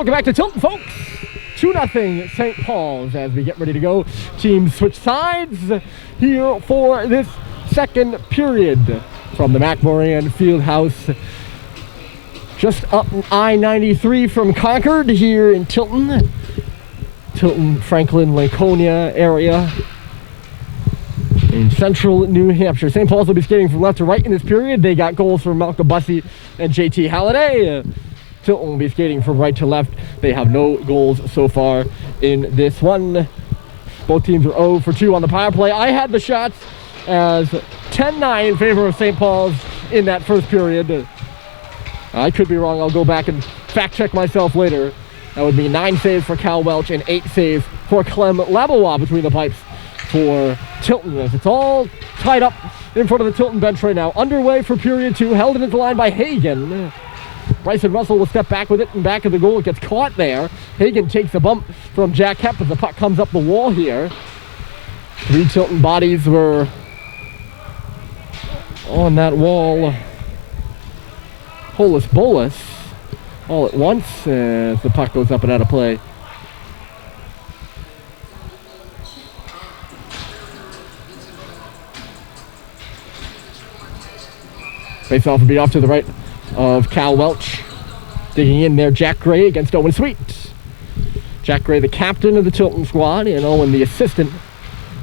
Welcome back to Tilton, folks. 2-0 St. Paul's as we get ready to go. Teams switch sides here for this second period from the MacMorran Fieldhouse. Just up I-93 from Concord here in Tilton. Tilton, Franklin, Laconia area in central New Hampshire. St. Paul's will be skating from left to right in this period. They got goals from Malcolm Bussey and JT Halliday. Tilton will be skating from right to left. They have no goals so far in this one. Both teams are 0 for 2 on the power play. I had the shots as 10-9 in favor of St. Paul's in that first period. I could be wrong. I'll go back and fact check myself later. That would be 9 saves for Cal Welch and 8 saves for Clem Labois between the pipes for Tilton. As it's all tied up in front of the Tilton bench right now. Underway for period 2, held into the line by Hagen. Bryson Russell will step back with it and back of the goal. It gets caught there. Hagen takes a bump from Jack Hepp as the puck comes up the wall here. 3 Tilton bodies were on that wall. Holus bolus all at once as the puck goes up and out of play. Face-off will be off to the right of Cal Welch. Digging in there, Jack Gray against Owen Sweet. Jack Gray, the captain of the Tilton squad, and Owen, the assistant,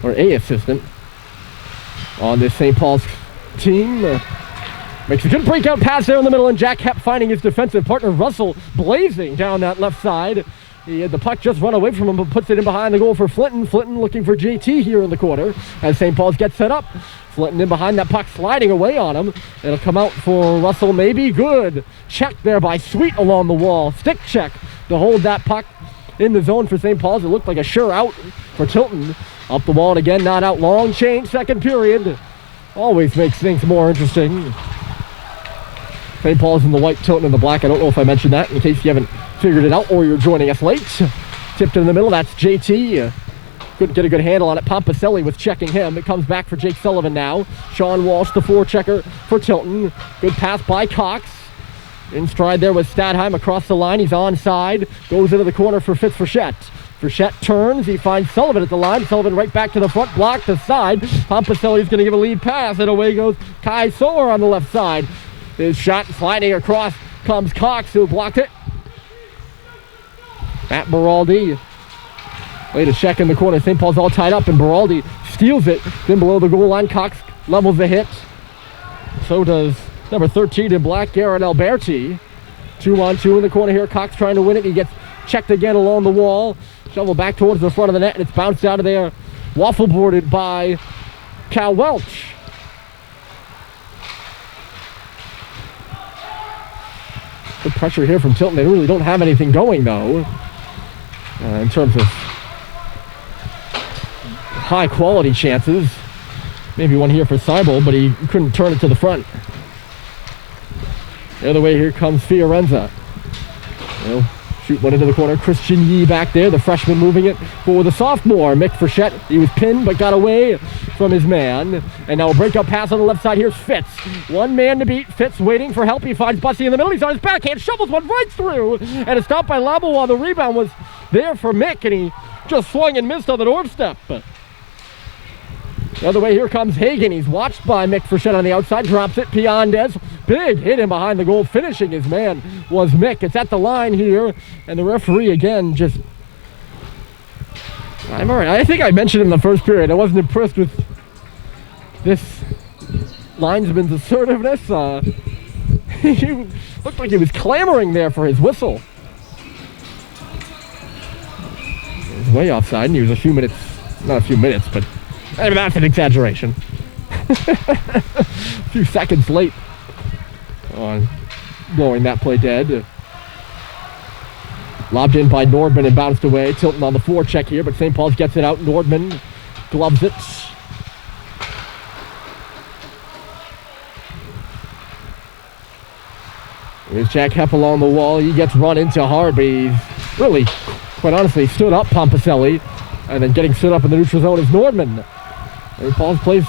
or a assistant, on this St. Paul's team. Makes a good breakout pass there in the middle, and Jack Hepp finding his defensive partner, Russell, blazing down that left side. He had the puck just run away from him, but puts it in behind the goal for Flinton. Flinton looking for JT here in the corner as St. Paul's gets set up. Flinton in behind that puck, sliding away on him. It'll come out for Russell, maybe. Good check there by Sweet along the wall. Stick check to hold that puck in the zone for St. Paul's. It looked like a sure out for Tilton. Up the wall and again, not out. Long change, second period. Always makes things more interesting. St. Paul's in the white, Tilton in the black. I don't know if I mentioned that in case you haven't figured it out or you're joining us late. Tipped in the middle, that's JT. Couldn't get a good handle on it. Pompaselli was checking him. It comes back for Jake Sullivan now. Sean Walsh, the forechecker for Tilton. Good pass by Cox. In stride there with Stadheim across the line. He's onside. Goes into the corner for Fitz Frechette. Frechette turns. He finds Sullivan at the line. Sullivan right back to the front. Block to side. Pompaselli's going to give a lead pass. And away goes Kai Sower on the left side. His shot sliding across comes Cox, who blocked it. Matt Beraldi. Laid a check in the corner. St. Paul's all tied up, and Beraldi steals it. Then below the goal line, Cox levels the hit. So does number 13 in black, Garrett Alberti. 2-on-2 in the corner here. Cox trying to win it. He gets checked again along the wall. Shovel back towards the front of the net, and it's bounced out of there. Waffle boarded by Cal Welch. Good pressure here from Tilton. They really don't have anything going, though, in terms of high-quality chances. Maybe one here for Seibel, but he couldn't turn it to the front. The other way, here comes Fiorenza. He'll shoot one into the corner. Christian Yee back there, the freshman moving it for the sophomore. Mick Frechette, he was pinned but got away from his man. And now a breakout pass on the left side. Here's Fitz. One man to beat. Fitz waiting for help. He finds Bussey in the middle. He's on his backhand. Shovels one right through. And it's stopped by Labo while the rebound was there for Mick. And he just swung and missed on the doorstep. The other way, here comes Hagen. He's watched by Mick Frechette on the outside. Drops it. Piandez. Big hit in behind the goal. Finishing his man was Mick. It's at the line here. And the referee again just... I'm all right. I think I mentioned in the first period, I wasn't impressed with this linesman's assertiveness. He looked like he was clamoring there for his whistle. He was way offside, and he was a few minutes, not a few minutes, but I mean, that's an exaggeration. A few seconds late on blowing that play dead. Lobbed in by Nordman and bounced away. Tilton on the forecheck here, but St. Paul's gets it out. Nordman gloves it. There's Jack Hepp along the wall. He gets run into hard, but he's really, quite honestly, stood up Pompaselli. And then getting stood up in the neutral zone is Nordman. St. Paul's plays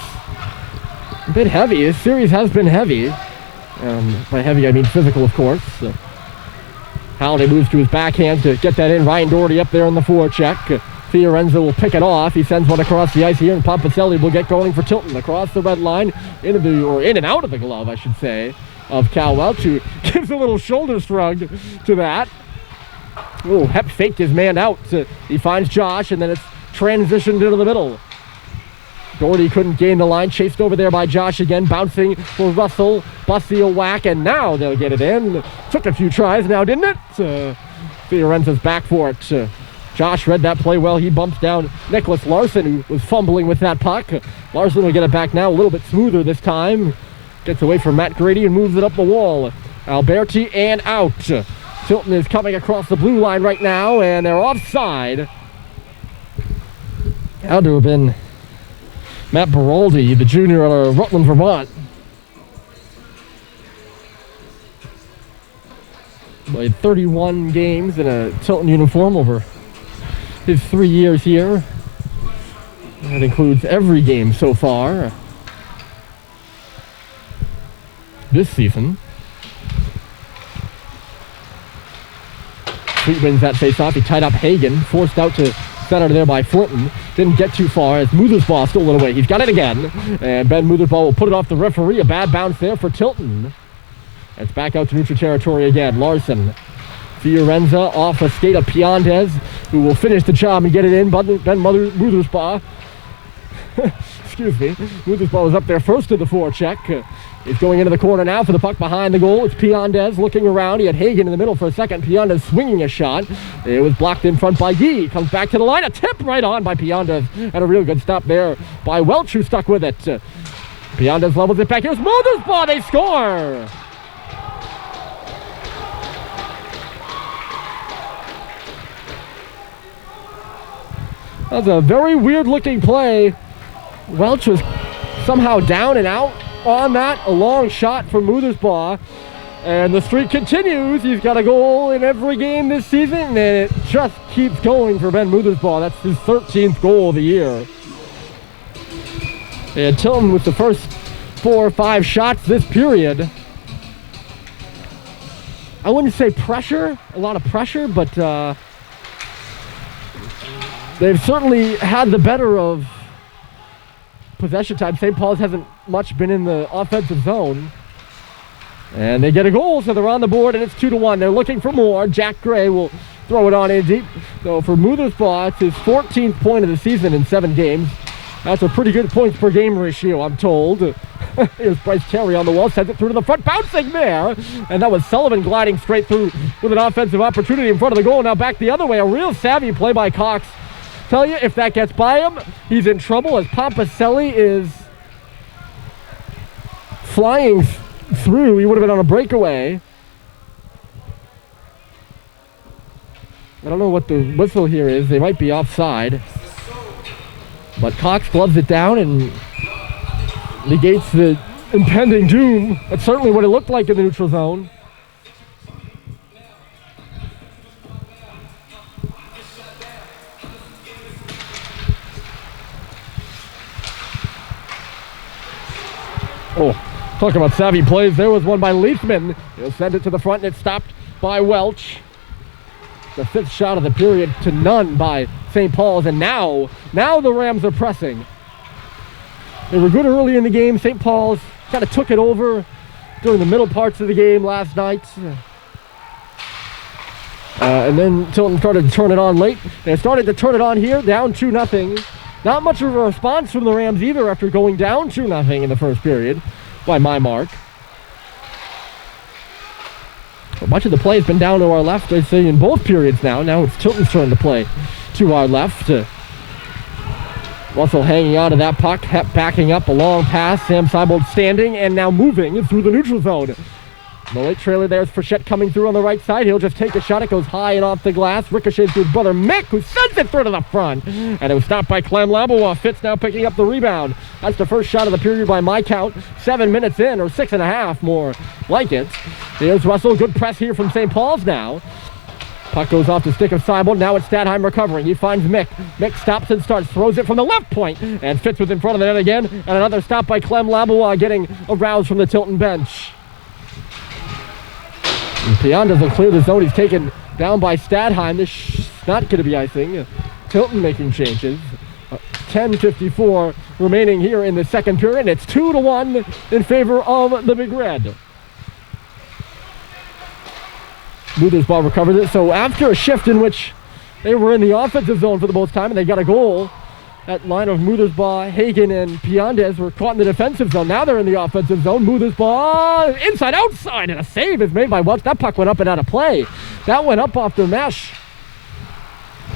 a bit heavy. This series has been heavy. By heavy, I mean physical, of course. Halliday moves to his backhand to get that in. Ryan Doherty up there on the forecheck. Fiorenza will pick it off. He sends one across the ice here, and Pompicelli will get going for Tilton across the red line, in and out of the glove, I should say, of Cal Welch, who gives a little shoulder shrug to that. Oh, Hep faked his man out. He finds Josh, and then it's transitioned into the middle. Doherty couldn't gain the line, chased over there by Josh again, bouncing for Russell. Bussy a whack, and now they'll get it in. Took a few tries now, didn't it? Fiorenza's back for it. Josh read that play well. He bumps down Nicholas Larson, who was fumbling with that puck. Larson will get it back now, a little bit smoother this time. Gets away from Matt Grady and moves it up the wall. Alberti and out. Tilton is coming across the blue line right now, and they're offside. Had to have been Matt Baraldi, the junior out of Rutland, Vermont. Played 31 games in a Tilton uniform over his 3 years here. That includes every game so far this season. Sweet wins that face-off. He tied up Hagen, forced out to center there by Flinton. Didn't get too far as Muthersbaugh stole it away. He's got it again. And Ben Muthersbaugh will put it off the referee. A bad bounce there for Tilton. It's back out to neutral territory again. Larson. Fiorenza off a skate of Piandes, who will finish the job and get it in. But Ben Muthersbaugh, excuse me, Muthersbaugh was up there first to the forecheck. He's going into the corner now for the puck behind the goal. It's Piandes looking around. He had Hagen in the middle for a second. Piandes swinging a shot. It was blocked in front by Gee. Comes back to the line. A tip right on by Piandes. And a real good stop there by Welch, who stuck with it. Piandes levels it back. Here's Muthersbaugh. They score. That was a very weird looking play. Welch was somehow down and out on that. A long shot from Muthersbaugh. And the streak continues. He's got a goal in every game this season, and it just keeps going for Ben Muthersbaugh. That's his 13th goal of the year. And Tilton with the first 4 or 5 shots this period. I wouldn't say pressure, a lot of pressure, but they've certainly had the better of possession time. St. Paul's hasn't much been in the offensive zone. And they get a goal, so they're on the board, and it's 2-1. They're looking for more. Jack Gray will throw it on in deep. So for Muthersbaugh, it's his 14th point of the season in 7 games. That's a pretty good points per game ratio, I'm told. Here's Bryce Terry on the wall, sends it through to the front, bouncing there. And that was Sullivan gliding straight through with an offensive opportunity in front of the goal. Now back the other way, a real savvy play by Cox. Tell you, if that gets by him, he's in trouble as Pompicelli is flying through. He would have been on a breakaway. I don't know what the whistle here is. They might be offside. But Cox gloves it down and negates the impending doom. That's certainly what it looked like in the neutral zone. Oh, talking about savvy plays. There was one by Leithman. He'll send it to the front, and it's stopped by Welch. The 5th shot of the period to none by St. Paul's, and now the Rams are pressing. They were good early in the game. St. Paul's kind of took it over during the middle parts of the game last night. And then Tilton started to turn it on late. They started to turn it on here, down 2-0. Not much of a response from the Rams either after going down 2-0 in the first period, by my mark. But much of the play has been down to our left, I'd say, in both periods now. Now it's Tilton's turn to play to our left. Russell hanging on to that puck, Hep backing up a long pass. Sam Seibold standing and now moving through the neutral zone. The late trailer, there's Frechette coming through on the right side. He'll just take a shot. It goes high and off the glass. Ricochets to his brother Mick, who sends it through to the front. And it was stopped by Clem Labois. Fitz now picking up the rebound. That's the first shot of the period by my count. 7 minutes in, or 6.5 more like it. Here's Russell. Good press here from St. Paul's now. Puck goes off the stick of Seibold. Now it's Stadheim recovering. He finds Mick. Mick stops and starts. Throws it from the left point. And Fitz was in front of the net again. And another stop by Clem Labois, getting aroused from the Tilton bench. And Pion will clear the zone. He's taken down by Stadheim. This is not going to be icing. Tilton making changes. 10:54 remaining here in the second period. It's 2-1 in favor of the Big Red. Muthersbaugh recovered it. So after a shift in which they were in the offensive zone for the most time and they got a goal, that line of Muthersbaugh, Hagen, and Piandez were caught in the defensive zone. Now they're in the offensive zone. Muthersbaugh inside, outside, and a save is made by Welch. That puck went up and out of play. That went up off the mesh.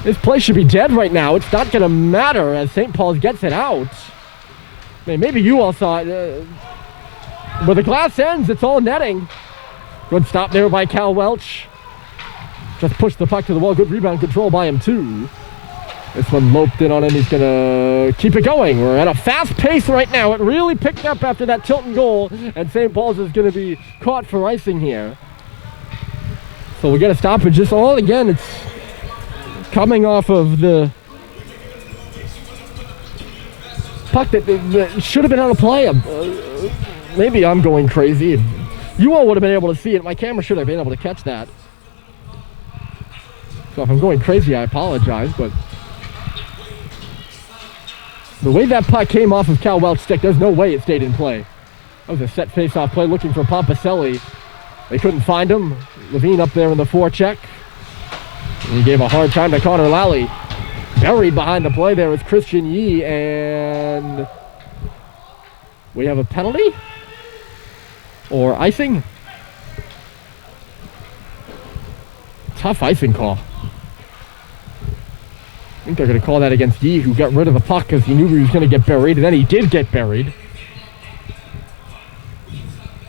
This play should be dead right now. It's not going to matter as St. Paul's gets it out. I mean, maybe you all saw it. Where the glass ends, it's all netting. Good stop there by Cal Welch. Just pushed the puck to the wall. Good rebound control by him, too. This one loped in on him. He's going to keep it going. We're at a fast pace right now. It really picked up after that Tilton goal, and St. Paul's is going to be caught for icing here. So we get a stoppage. Just all, again, it's coming off of the puck that should have been out of play. Maybe I'm going crazy. You all would have been able to see it. My camera should have been able to catch that. So if I'm going crazy, I apologize, but the way that puck came off of Cal Welch's stick, there's no way it stayed in play. That was a set face-off play looking for Pompaselli. They couldn't find him. Levine up there in the forecheck. And he gave a hard time to Connor Lally. Buried behind the play there is Christian Yee, and we have a penalty? Or icing? Tough icing call. I think they're going to call that against Yee, who got rid of the puck because he knew he was going to get buried, and then he did get buried.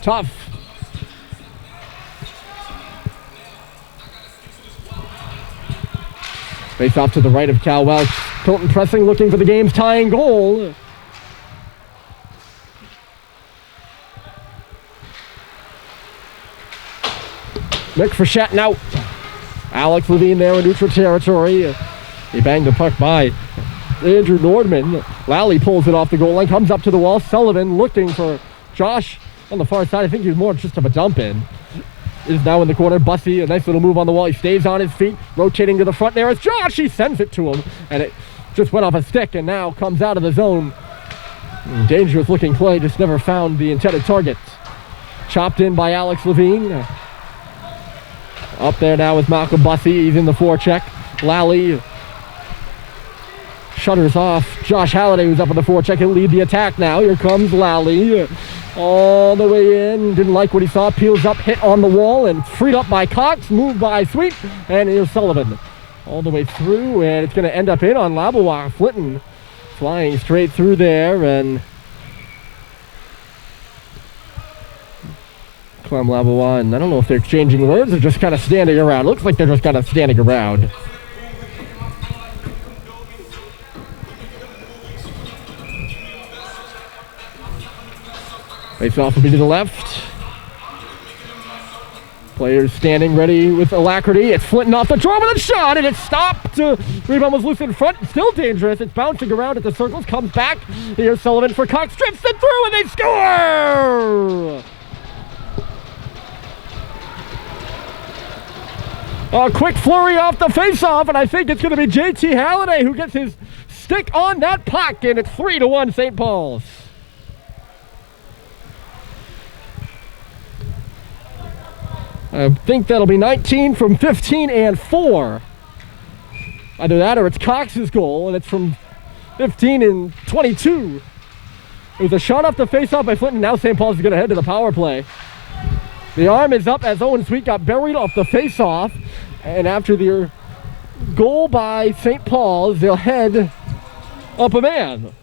Tough. Face off to the right of Cal Welch. Tilton pressing, looking for the game's tying goal. Mick Frechette out. Alex Levine there in neutral territory. He banged the puck by Andrew Nordman. Lally pulls it off the goal line, comes up to the wall. Sullivan looking for Josh on the far side. I think he was more just of a dump in. Is now in the corner. Bussy, a nice little move on the wall. He stays on his feet, rotating to the front. There is Josh. He sends it to him, and it just went off a stick and now comes out of the zone. Dangerous looking play, just never found the intended target. Chopped in by Alex Levine. Up there now is Malcolm Bussy. He's in the forecheck. Lally shutters off Josh Halliday, who's up in the forecheck. He'll lead the attack now. Here comes Lally. All the way in. Didn't like what he saw. Peels up, hit on the wall, and freed up by Cox. Moved by Sweet. And here's Sullivan. All the way through, and it's going to end up in on Labois. Flinton flying straight through there, and Clem Labois, and I don't know if they're exchanging words or just kind of standing around. Looks like they're just kind of standing around. Face off will be to the left. Players standing ready with alacrity. It's Flinton off the draw with a shot, and it's stopped. Rebound was loose in front. Still dangerous. It's bouncing around at the circles. Comes back. Here's Sullivan for Cox. Strips it through, and they score! A quick flurry off the face-off, and I think it's going to be JT Halliday who gets his stick on that puck, and it's 3-1 St. Paul's. I think that'll be 19 from 15 and 4. Either that or it's Cox's goal, and it's from 15 and 22. It was a shot off the face-off by Flinton. Now St. Paul's is going to head to the power play. The arm is up as Owen Sweet got buried off the face-off. And after their goal by St. Paul's, they'll head up a man.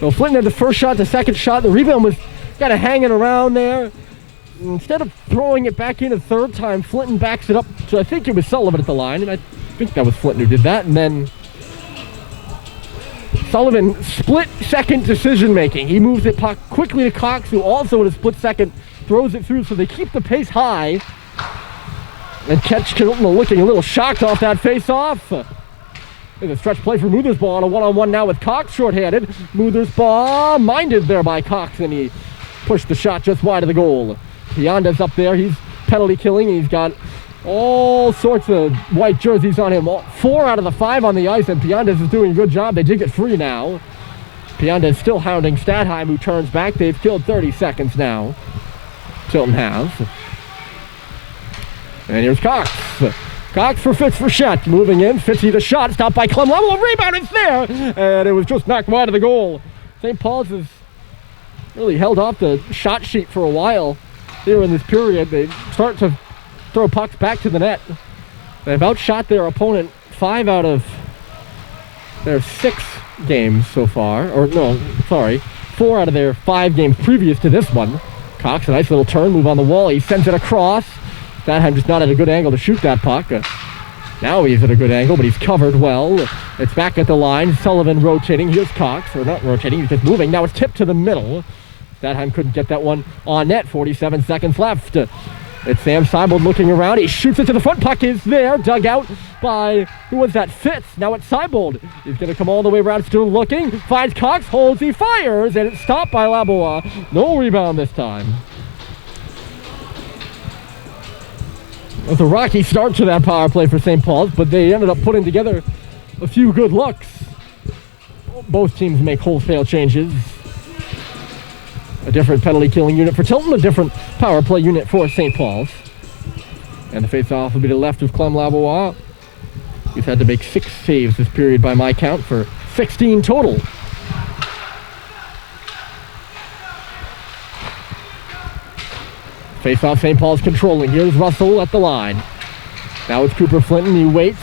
So Flinton had the first shot, the second shot. The rebound was kind of hanging around there. Instead of throwing it back in a third time, Flinton backs it up to, I think it was Sullivan at the line, and I think that was Flinton who did that. And then Sullivan, split-second decision-making. He moves it quickly to Cox, who also in a split second throws it through, so they keep the pace high. And catch Tilton looking a little shocked off that face-off. There's a stretch play for Muthersbaugh on a one-on-one now with Cox shorthanded. Muthersbaugh minded there by Cox, and he pushed the shot just wide of the goal. Pianda's up there. He's penalty killing. He's got all sorts of white jerseys on him. 4 out of the 5 on the ice, and Pianda's is doing a good job. They did get free now. Pianda is still hounding Stadheim, who turns back. They've killed 30 seconds now. Tilton has. And here's Cox. Cox for Fitz moving in. Fitzy the shot, stopped by Clem. Level rebound, it's there! And it was just knocked wide of the goal. St. Paul's has really held off the shot sheet for a while here in this period. They start to throw pucks back to the net. They've outshot their opponent 5 out of their 6 games so far. Or no, sorry, 4 out of their 5 games previous to this one. Cox, a nice little turn, move on the wall. He sends it across. Stadheim just not at a good angle to shoot that puck. Now he's at a good angle, but he's covered well. It's back at the line. Sullivan rotating. Here's Cox, or not rotating, he's just moving. Now it's tipped to the middle. Stadheim couldn't get that one on net. 47 seconds left. It's Sam Seibold looking around. He shoots it to the front. Puck is there. Dug out by, who was that? Fitz. Now it's Seibold. He's going to come all the way around, still looking. Finds Cox, holds, he fires, and it's stopped by Labois. No rebound this time. It was a rocky start to that power play for St. Paul's, but they ended up putting together a few good looks. Both teams make wholesale changes. A different penalty killing unit for Tilton, a different power play unit for St. Paul's. And the face-off will be to the left of Clem Labois. He's had to make 6 saves this period by my count for 16 total. Face-off, St. Paul's controlling. Here's Russell at the line. Now it's Cooper Flinton. He waits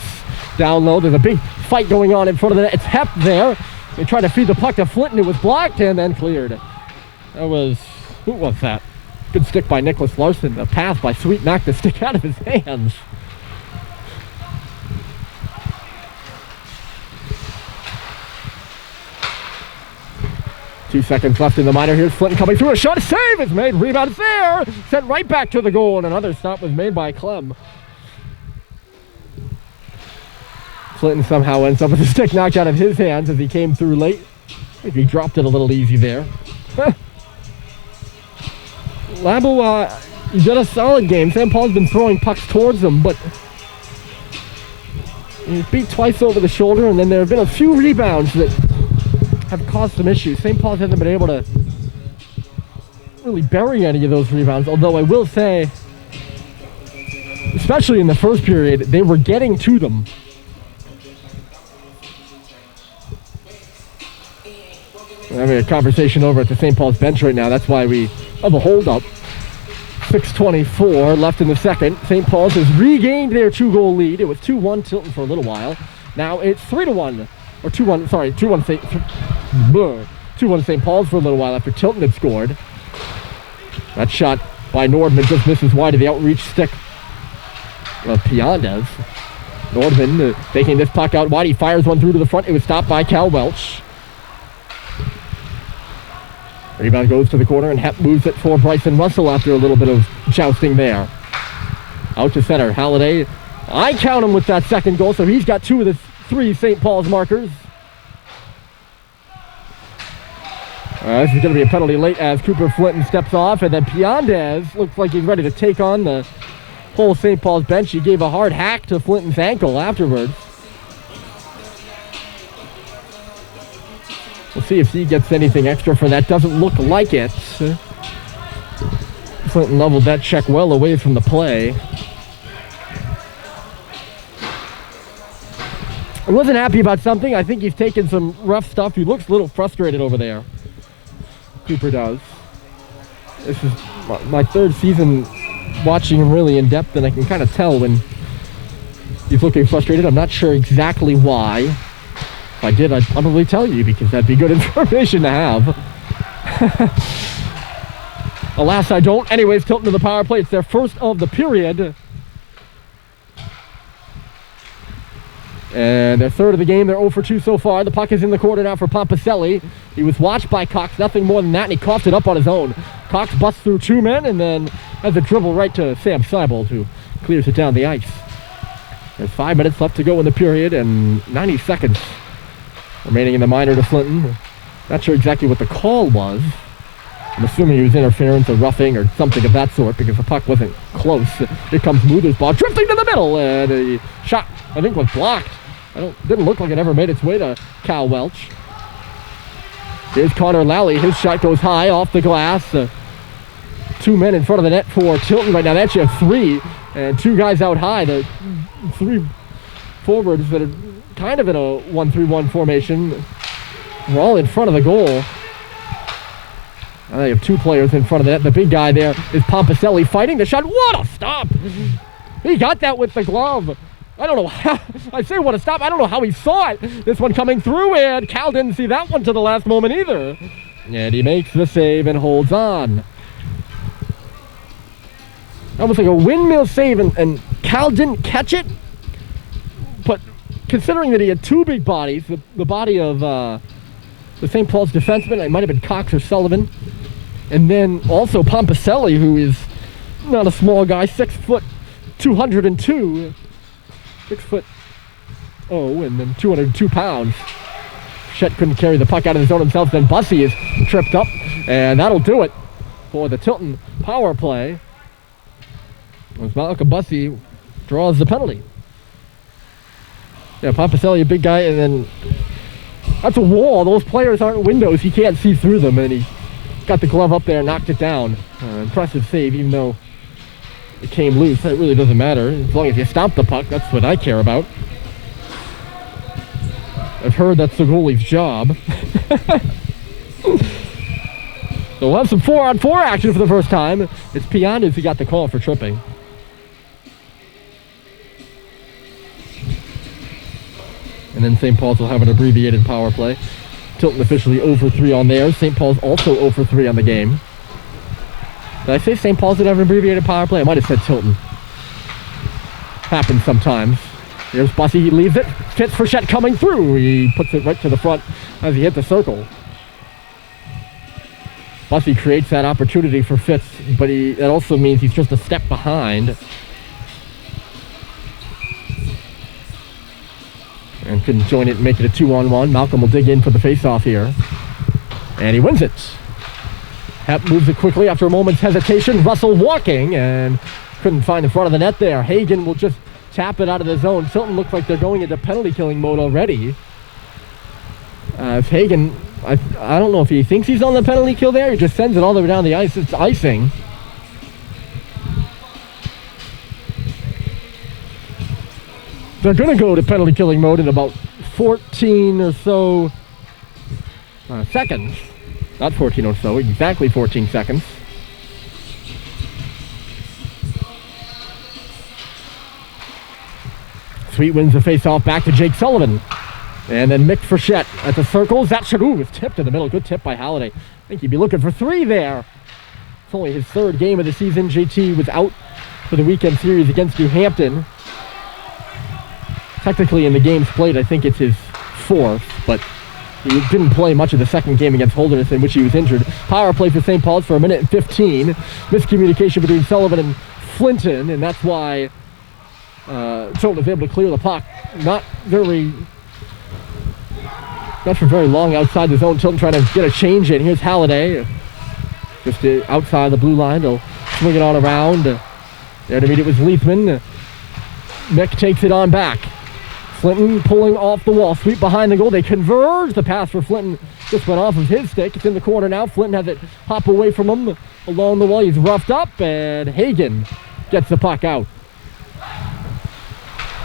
down low. There's a big fight going on in front of the net. It's Hep there. They tried to feed the puck to Flinton. It was blocked and then cleared. That was, who was that? Good stick by Nicholas Larson. A pass by Sweet Mac to stick out of his hands. Two seconds left in the minor. Here's Flinton coming through. A shot, a save is made. Rebound is there. Sent right back to the goal, and another stop was made by Clem. Flinton somehow ends up with the stick knocked out of his hands as he came through late. I think he dropped it a little easy there. Labo, he did a solid game. St. Paul's been throwing pucks towards him, but he's beat twice over the shoulder, and then there have been a few rebounds that have caused some issues. St. Paul's hasn't been able to really bury any of those rebounds, although I will say, especially in the first period, they were getting to them. We're having a conversation over at the St. Paul's bench right now. That's why we have a hold-up. 6:24 left in the second. St. Paul's has regained their 2-goal lead. It was 2-1 Tilton for a little while. Now it's 3-1. Or 2-1, sorry, 2-1 St. Paul's for a little while after Tilton had scored. That shot by Nordman just misses wide of the outreach stick of Piandas. Nordman taking this puck out wide. He fires one through to the front. It was stopped by Cal Welch. Rebound goes to the corner, and Hep moves it for Bryson Russell after a little bit of jousting there. Out to center. Halliday, I count him with that second goal, so he's got 2 of the 3 St. Paul's markers. This is going to be a penalty late as Cooper Flinton steps off, and then Piandes looks like he's ready to take on the whole St. Paul's bench. He gave a hard hack to Flinton's ankle afterwards. We'll see if he gets anything extra for that. Doesn't look like it. Flinton leveled that check well away from the play. I wasn't happy about something. I think he's taken some rough stuff. He looks a little frustrated over there. Cooper does. This is my 3rd season watching him really in depth, and I can kind of tell when he's looking frustrated. I'm not sure exactly why. If I did, I'd probably tell you, because that'd be good information to have. Alas, I don't. Anyways, Tilton to the power play. It's their first of the period. And their 3rd of the game. They're 0 for 2 so far. The puck is in the corner now for Pompaselli. He was watched by Cox, nothing more than that, and he coughed it up on his own. Cox busts through 2 men and then has a dribble right to Sam Seibold, who clears it down the ice. There's 5 minutes left to go in the period and 90 seconds remaining in the minor to Flinton. Not sure exactly what the call was. I'm assuming he was interference or roughing or something of that sort because the puck wasn't close. Here comes Muther's ball drifting to the middle, and a shot, I think, was blocked. Didn't look like it ever made its way to Cal Welch. Here's Connor Lally. His shot goes high off the glass. 2 men in front of the net for Tilton right now. They actually have 3, and 2 guys out high. The 3 forwards that are kind of in a 1-3-1 formation. We're all in front of the goal. They have 2 players in front of the net. The big guy there is Pompicelli fighting the shot. What a stop! He got that with the glove. I don't know how. I say what a stop. I don't know how he saw it. This one coming through, and Cal didn't see that one to the last moment either. And he makes the save and holds on. Almost like a windmill save, and Cal didn't catch it. But considering that he had 2 big bodies, the body of the St. Paul's defenseman, it might have been Cox or Sullivan, and then also Pompicelli, who is not a small guy, 6 foot 202. 6 foot, and then 202 pounds. Chet couldn't carry the puck out of the zone himself. Then Bussey is tripped up, and that'll do it for the Tilton power play. As Malcolm Bussey draws the penalty. Yeah, Pompicelli, a big guy, and then that's a wall. Those players aren't windows. He can't see through them, and he got the glove up there and knocked it down. Impressive save, even though it came loose. It really doesn't matter. As long as you stop the puck, that's what I care about. I've heard that's the goalie's job. So we'll have some 4-on-4 action for the first time. It's Pianis who got the call for tripping. And then St. Paul's will have an abbreviated power play. Tilton officially 0-for-3 on theirs. St. Paul's also 0-for-3 on the game. Did I say St. Paul's would have an abbreviated power play? I might have said Tilton. Happens sometimes. Here's Bussey, he leaves it. Fitz for Chet coming through. He puts it right to the front as he hit the circle. Bussey creates that opportunity for Fitz, but that also means he's just a step behind. And couldn't join it and make it a 2-on-1. Malcolm will dig in for the face-off here. And he wins it. Hep moves it quickly after a moment's hesitation. Russell walking and couldn't find the front of the net there. Hagen will just tap it out of the zone. Tilton looks like they're going into penalty killing mode already. If Hagen, I don't know if he thinks he's on the penalty kill there. He just sends it all the way down the ice. It's icing. They're going to go to penalty killing mode in about 14 or so seconds. Not 14 or so, exactly 14 seconds. Sweet wins the face-off back to Jake Sullivan. And then Mick Frechette at the circles. That should, was tipped in the middle. Good tip by Halliday. I think he'd be looking for 3 there. It's only his 3rd game of the season. JT was out for the weekend series against New Hampton. Technically in the games played, I think it's his 4th, but he didn't play much of the 2nd game against Holderness, in which he was injured. Power play for St. Paul's for 1:15. Miscommunication between Sullivan and Flinton, and that's why Tilton was able to clear the puck. Not for very long outside the zone. Tilton trying to get a change in. Here's Halliday, just outside the blue line. They'll swing it on around. There to meet it was Leithman. Mick takes it on back. Flinton pulling off the wall, sweep behind the goal. They converge. The pass for Flinton just went off of his stick. It's in the corner now. Flinton has it hop away from him along the wall. He's roughed up, and Hagen gets the puck out.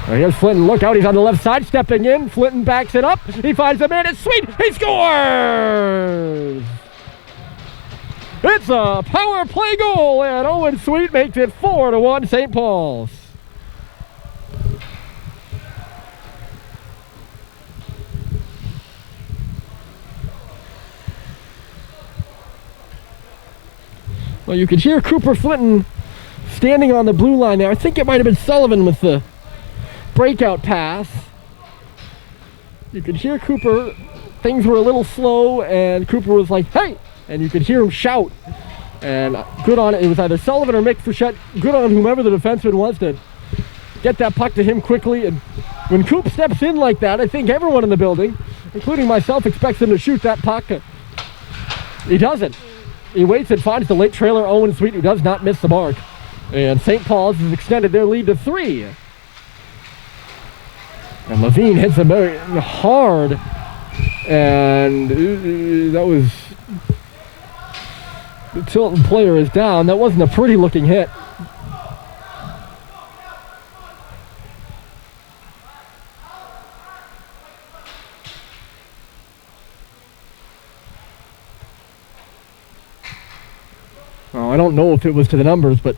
Here's Flinton. Look out. He's on the left side, stepping in. Flinton backs it up. He finds a man. It's Sweet. He scores! It's a power play goal, and Owen Sweet makes it 4-1 St. Paul's. Well, you could hear Cooper Flinton standing on the blue line there. I think it might have been Sullivan with the breakout pass. You could hear Cooper. Things were a little slow, and Cooper was like, hey! And you could hear him shout. And good on it. It was either Sullivan or Mick Frechette. Good on whomever the defenseman was to get that puck to him quickly. And when Coop steps in like that, I think everyone in the building, including myself, expects him to shoot that puck. He doesn't. He waits and finds the late trailer Owen Sweet, who does not miss the mark. And St. Paul's has extended their lead to 3. And Levine hits him very hard. And that was... The Tilton player is down. That wasn't a pretty looking hit. I don't know if it was to the numbers, but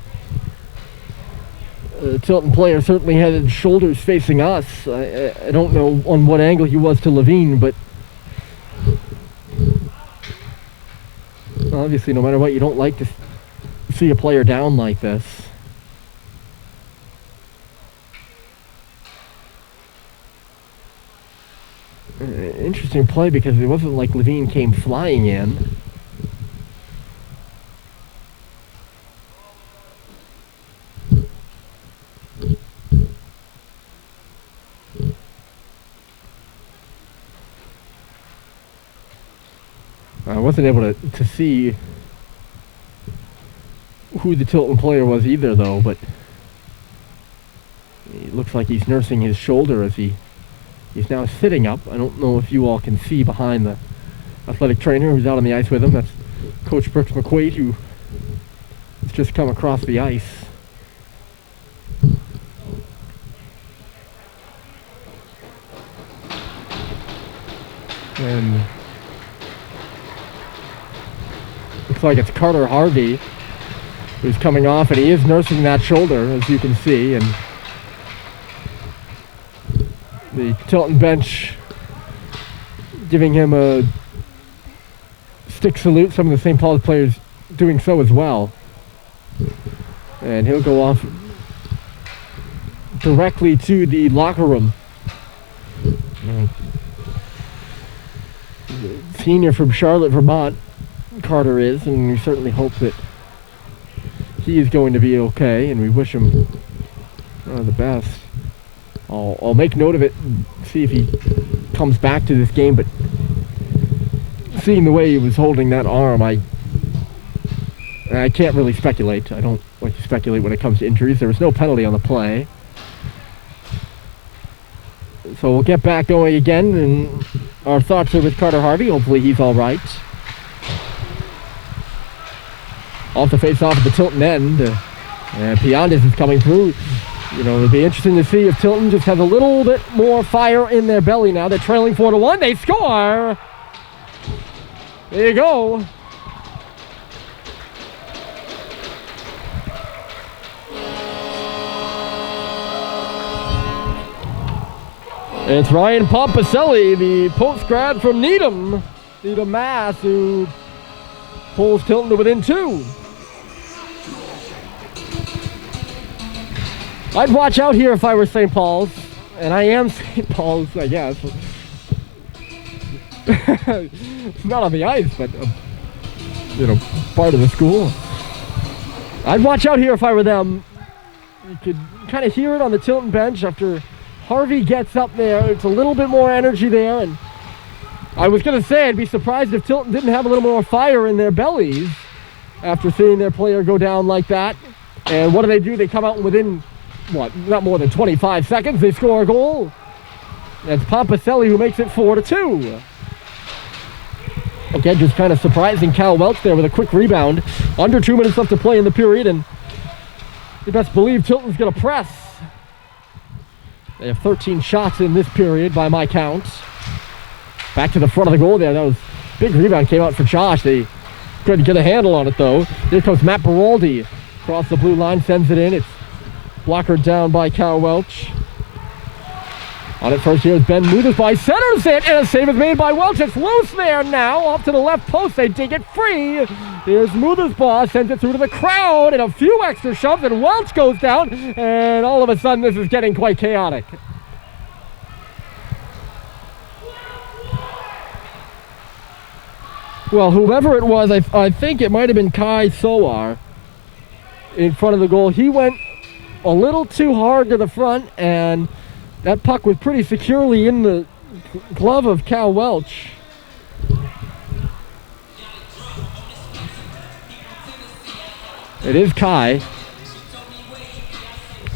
the Tilton player certainly had his shoulders facing us. I don't know on what angle he was to Levine, but obviously no matter what, you don't like to see a player down like this. Interesting play because it wasn't like Levine came flying in. I wasn't able to see who the Tilton player was either, though, but it looks like he's nursing his shoulder as he's now sitting up. I don't know if you all can see behind the athletic trainer who's out on the ice with him. That's Coach Brooks McQuaid, who has just come across the ice. And looks like it's Carter Harvey who's coming off, and he is nursing that shoulder, as you can see. And the Tilton bench giving him a stick salute. Some of the St. Paul's players doing so as well. And he'll go off directly to the locker room. Senior from Charlotte, Vermont, Carter is, and we certainly hope that he is going to be okay, and we wish him the best. I'll make note of it and see if he comes back to this game, but seeing the way he was holding that arm, I can't really speculate. I don't like to speculate when it comes to injuries. There was no penalty on the play. So we'll get back going again, and our thoughts are with Carter Harvey. Hopefully he's all right. Off the face-off at the Tilton end, and Piandis is coming through. You know, it'll be interesting to see if Tilton just has a little bit more fire in their belly now. They're trailing 4-1. They score! There you go. It's Ryan Pompicelli, the post-grad from Needham, Mass, who pulls Tilton to within 2. I'd watch out here if I were St. Paul's, and I am St. Paul's, I guess. Not on the ice, but you know, part of the school. I'd watch out here if I were them. You could kind of hear it on the Tilton bench after Harvey gets up there. It's a little bit more energy there, and I was going to say I'd be surprised if Tilton didn't have a little more fire in their bellies after seeing their player go down like that. And what do? They come out within, what, not more than 25 seconds. They score a goal. That's Pompicelli who makes it 4-2. Again, just kind of surprising Cal Welch there with a quick rebound. Under 2 minutes left to play in the period, and you best believe Tilton's going to press. They have 13 shots in this period by my count. Back to the front of the goal there. That was a big rebound, came out for Josh. They couldn't get a handle on it though. Here comes Matt Beraldi. Across the blue line, sends it in. It's blockered down by Cal Welch. On it first here is Ben Muthersbaugh. Centers it, and a save is made by Welch. It's loose there now. Off to the left post. They dig it free. Here's Muthersbaugh. Sends it through to the crowd, and a few extra shoves, and Welch goes down. And all of a sudden, this is getting quite chaotic. Well, whoever it was, I think it might have been Kai Sowar in front of the goal. He went a little too hard to the front, and that puck was pretty securely in the glove of Cal Welch. It is Kai.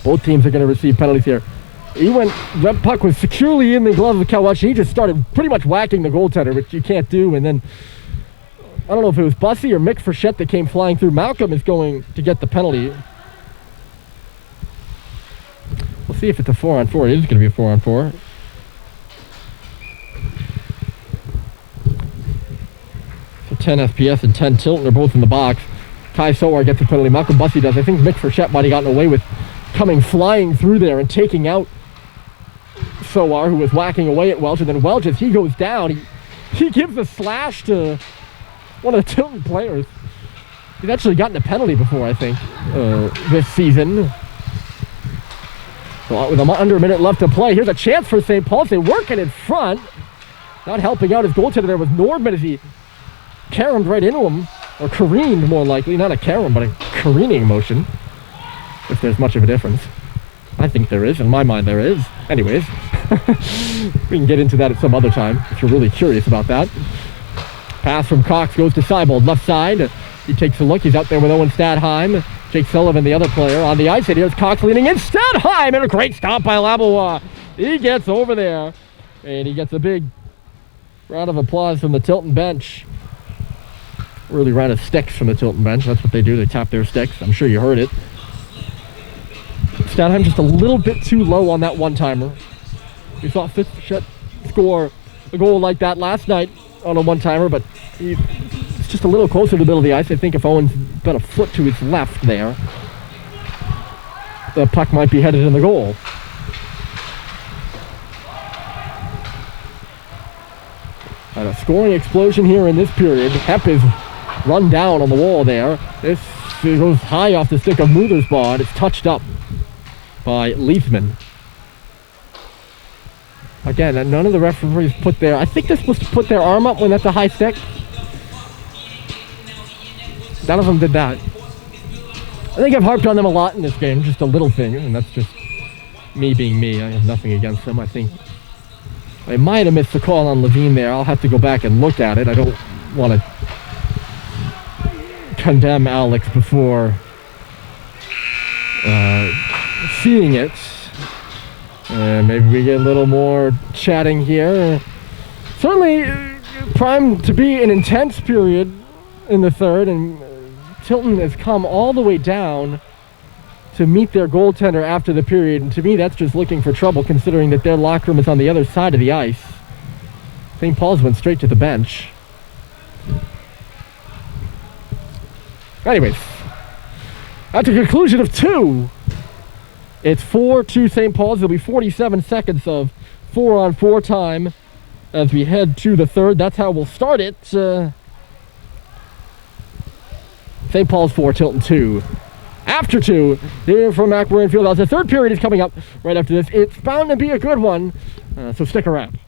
Both teams are going to receive penalties here. That puck was securely in the glove of Cal Welch. He just started pretty much whacking the goaltender, which you can't do. And then, I don't know if it was Bussy or Mick Frechette that came flying through. Malcolm is going to get the penalty. We'll see if it's a 4-on-4. It is going to be a 4-on-4. So 10 SPS and 10 Tilton are both in the box. Kai Sowar gets the penalty. Malcolm Bussy does. I think Mick Frechette might have gotten away with coming flying through there and taking out Sowar, who was whacking away at Welch. And then Welch, as he goes down, he gives a slash to one of the Tilton players. He's actually gotten a penalty before, I think, this season. So with under a minute left to play, here's a chance for St. Paul's. They working in front. Not helping out his goaltender there was Nordman as he caromed right into him. Or careened, more likely. Not a carom, but a careening motion. If there's much of a difference. I think there is. In my mind, there is. Anyways. We can get into that at some other time if you're really curious about that. Pass from Cox goes to Seibold. Left side. He takes a look. He's out there with Owen Stadheim. Jake Sullivan, the other player, on the ice. And here's Cox leaning in. Stadheim! And a great stop by Labois. He gets over there. And he gets a big round of applause from the Tilton bench. Really round of sticks from the Tilton bench. That's what they do. They tap their sticks. I'm sure you heard it. Stadheim just a little bit too low on that one-timer. We saw Frechette score a goal like that last night on a one-timer, but it's just a little closer to the middle of the ice. I think if Owen's been a foot to his left there, the puck might be headed in the goal. And a scoring explosion here in this period. Hep is run down on the wall there. This goes high off the stick of Muthersbaugh. It's touched up by Leafman. Again, none of the referees put their... I think they're supposed to put their arm up when that's a high stick. None of them did that. I think I've harped on them a lot in this game. Just a little thing, and that's just me being me. I have nothing against them. I think I might have missed the call on Levine there. I'll have to go back and look at it. I don't want to condemn Alex before seeing it. Maybe we get a little more chatting here. Certainly primed to be an intense period in the third, and Tilton has come all the way down to meet their goaltender after the period, and to me that's just looking for trouble considering that their locker room is on the other side of the ice. St. Paul's went straight to the bench. Anyways, at the conclusion of two, it's 4-2 St. Paul's. There'll be 47 seconds of 4-on-4 time as we head to the third. That's how we'll start it. St. Paul's 4, Tilton 2. After 2, here from MacMorran Fieldhouse. The third period is coming up right after this. It's bound to be a good one, so stick around.